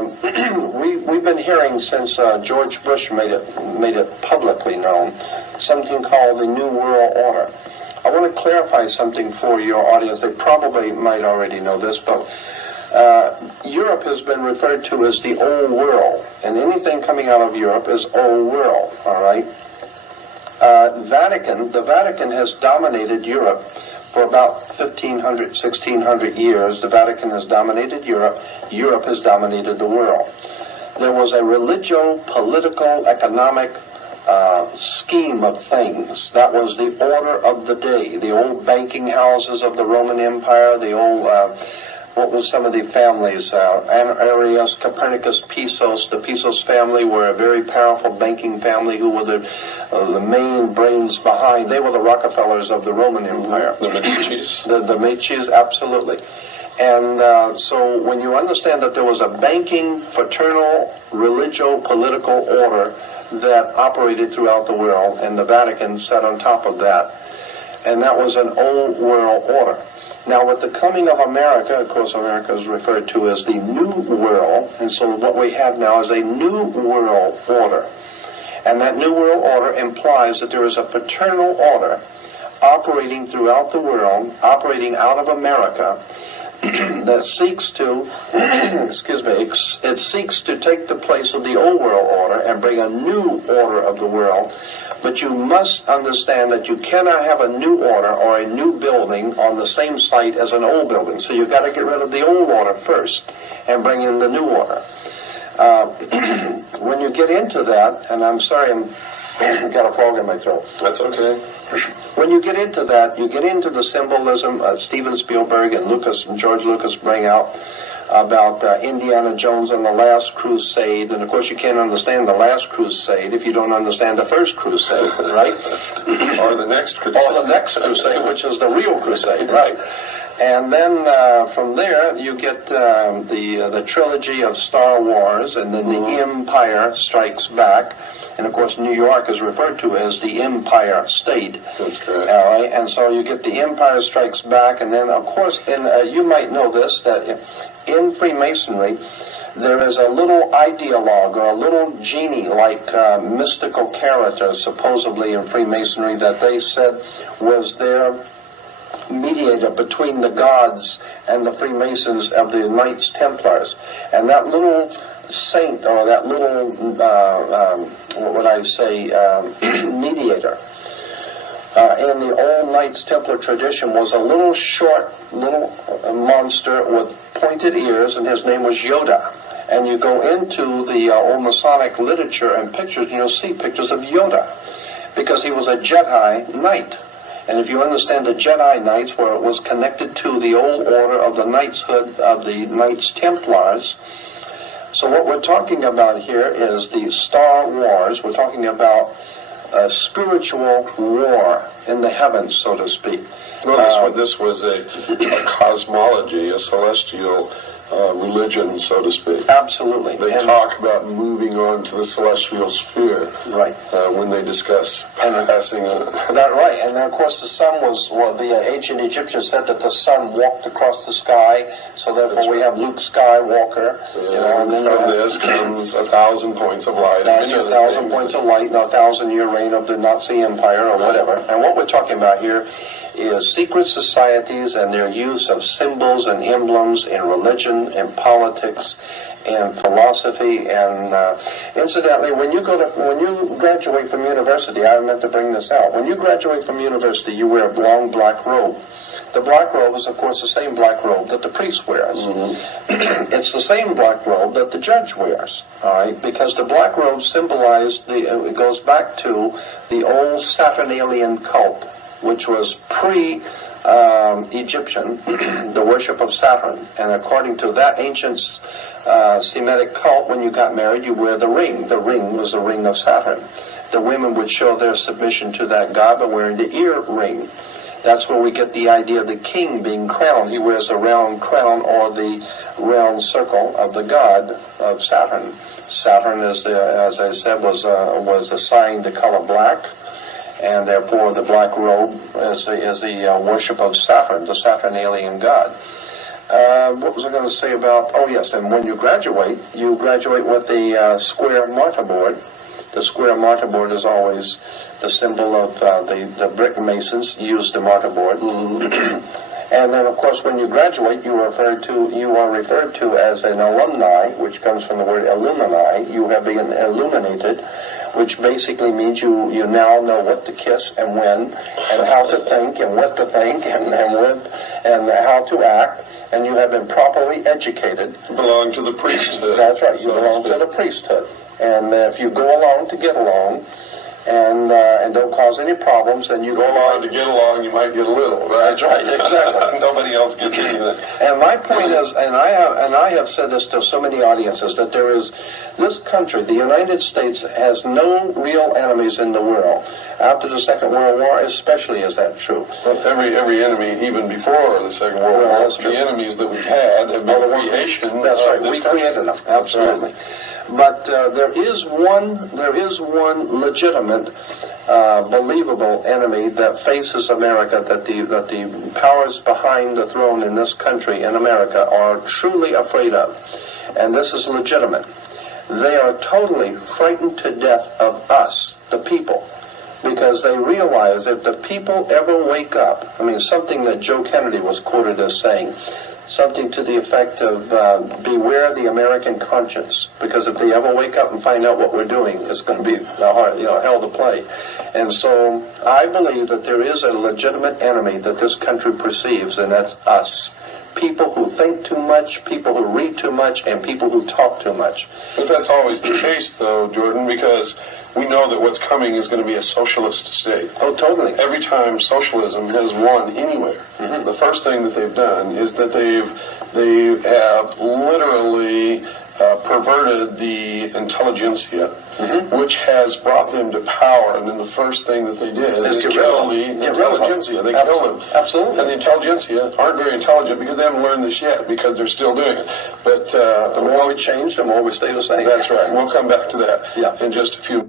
we've been hearing since George Bush made it publicly known, something called the New World Order. I want to clarify something for your audience. They probably might already know this, but Europe has been referred to as the Old World, and anything coming out of Europe is Old World, all right? The Vatican has dominated Europe for about 1,500, 1,600 years. The Vatican has dominated Europe. Europe has dominated the world. There was a religio-political, economic scheme of things. That was the order of the day. The old banking houses of the Roman Empire, the old, what was some of the families? Arius, Copernicus, Pisos. The Pisos family were a very powerful banking family who were the main brains behind. They were the Rockefellers of the Roman Empire. The Medicis. The Medicis, absolutely. And so when you understand that there was a banking, fraternal, religio-political order that operated throughout the world, and the Vatican sat on top of that, and that was an old world order. Now, with the coming of America, of course, America is referred to as the New World, and so what we have now is a New World Order. And that New World Order implies that there is a fraternal order operating throughout the world, operating out of America, that seeks to, it seeks to take the place of the Old World Order and bring a new order of the world. But you must understand that you cannot have a new order or a new building on the same site as an old building. So you've got to get rid of the old order first and bring in the new order. When you get into that, and I'm sorry, I've got a frog in my throat. That's okay. When you get into that, you get into the symbolism Steven Spielberg and George Lucas bring out about Indiana Jones and the Last Crusade. And of course you can't understand the Last Crusade if you don't understand the First Crusade, right? Or the next crusade. Or the next crusade, which is the real crusade, right? And then from there you get the trilogy of Star Wars, and then the Empire Strikes Back. And of course New York is referred to as the Empire State. That's correct. All right, and so you get the Empire Strikes Back, and then of course you might know this, that in Freemasonry there is a little ideologue or a little genie-like mystical character supposedly in Freemasonry that they said was their mediator between the gods and the Freemasons of the Knights Templars. And that little saint, or that little, what would I say, mediator, in the old Knights Templar tradition was a little short, little monster with pointed ears, and his name was Yoda. And you go into the old Masonic literature and pictures, and you'll see pictures of Yoda, because he was a Jedi Knight. And if you understand the Jedi Knights, where it was connected to the old order of the knightshood of the Knights Templars. So what we're talking about here is the Star Wars. We're talking about a spiritual war in the heavens, so to speak. Well, this was a cosmology, a celestial religion, so to speak. Absolutely. They talk about moving on to the celestial sphere, right? When they discuss passing. That right, and then of course the sun was. Well, the ancient Egyptians said that the sun walked across the sky, so therefore we have Luke Skywalker. Yeah, and then from this comes 1,000 points of light. That's 1,000 points of light, and 1,000-year reign of the Nazi Empire, or whatever. And what we're talking about here is secret societies and their use of symbols and emblems in religion, in politics, in philosophy, and incidentally, when you graduate from university, I meant to bring this out. When you graduate from university, you wear a long black robe. The black robe is, of course, the same black robe that the priest wears. Mm-hmm. It's the same black robe that the judge wears, all right? Because the black robe symbolized it goes back to the old Saturnalian cult, which was pre-Egyptian, the worship of Saturn. And according to that ancient Semitic cult, when you got married, you wear the ring. The ring was the ring of Saturn. The women would show their submission to that god by wearing the ear ring. That's where we get the idea of the king being crowned. He wears a round crown, or the round circle of the god of Saturn. Saturn, as I said, was assigned the color black. And therefore the black robe is the worship of Saturn, the Saturnalian god. What was I going to say about? Oh yes, and when you graduate with the square martyr board. The square martyr board is always the symbol of the brick masons use the martyr board. And then, of course, when you graduate, you are referred to as an alumni, which comes from the word illumini. You have been illuminated, which basically means you now know what to kiss and when, and how to think, and what to think, and how to act, and you have been properly educated. You belong to the priesthood. That's right. You belong to the priesthood, and if you go along to get along, and don't cause any problems, then you go along to get along, you might get a little, right? That's right, exactly. Nobody else gets anything. And my point is, and I have said this to so many audiences, that there is this country, the United States, has no real enemies in the world. After the Second World War, especially, is that true? Well, every enemy, even before the Second World War, the enemies that we've had have been the creation. That's right. We created them. Absolutely. Right. But there is one legitimate, believable enemy that faces America, that the powers behind the throne in this country, in America, are truly afraid of. And this is legitimate. They are totally frightened to death of us, the people, because they realize if the people ever wake up, I mean, something that Joe Kennedy was quoted as saying, something to the effect of beware the American conscience, because if they ever wake up and find out what we're doing, it's going to be hell to play. And so I believe that there is a legitimate enemy that this country perceives, and that's us. People who think too much, people who read too much, and people who talk too much. But that's always the case, though, Jordan, because we know that what's coming is going to be a socialist state. Oh, totally. Every time socialism has won anywhere, the first thing that they've done is that they have literally perverted the intelligentsia, which has brought them to power. And then the first thing that they did is kill the intelligentsia. They killed them. Absolutely. And the intelligentsia aren't very intelligent because they haven't learned this yet, because they're still doing it. But the more we change, the more we stay the same. That's right. We'll come back to that in just a few